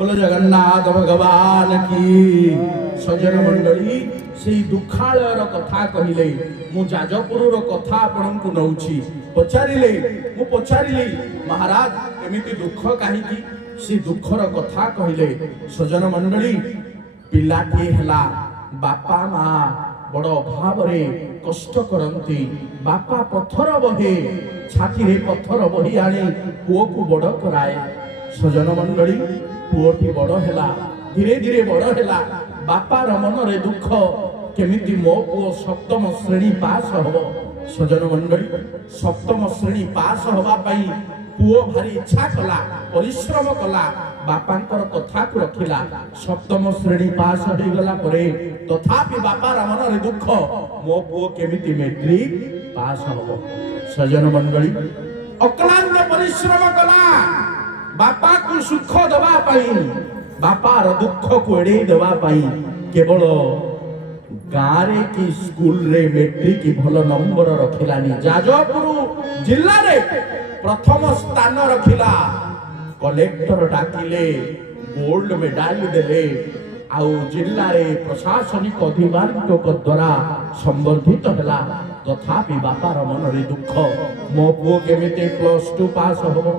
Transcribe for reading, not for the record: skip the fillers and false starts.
बोलो जगन्नाथ भगवान की। सज्जन मंडली से दुखालयर कथा कहले मु जाजपुर कथा आपण को नौछि पचारिले मु पचारिले महाराज एमिति दुख काहे की से दुखर कथा कहले। सज्जन मंडली पिलाटी हला बापा माँ बड़ अभाव रे कष्ट करती बापा पत्थर बहे छाती रे पत्थर बही आनी पुओ को बड़ कराए। सज्जन मंडली पुओटी बड़ हैला धीरे धीरे बड़ हैला बापार मन रे दुख केमिति मो पुओ सप्तम श्रेणी पास हबो। सज्जन मंडली सप्तम श्रेणी पास हवा पई पुओ भारी इच्छा कला परिश्रम कला बापांकर कथा को रखिला सप्तम श्रेणी पास हो गला परे तथापि बापार मन रे दुख मो पुओ केमिति मैट्रिक पास हबो। सज्जन मंडली अक्लांत परिश्रम कला बापा को सुख दवा पाई बापार दुख को एड़े दवा पाई केवल गारे की स्कूल रे मैट्रिक भल नंबर रखिलानी जाजपुर जिल्ला रे प्रथम स्थान रखिला कलेक्टर डाकिले गोल्ड मेडल देले आउ जिल्ला रे प्रशासनिक अधिकारी द्वारा संबर्धित हला तथापि बापार मन रे दुख मो पुओ केमिते +2 पास हो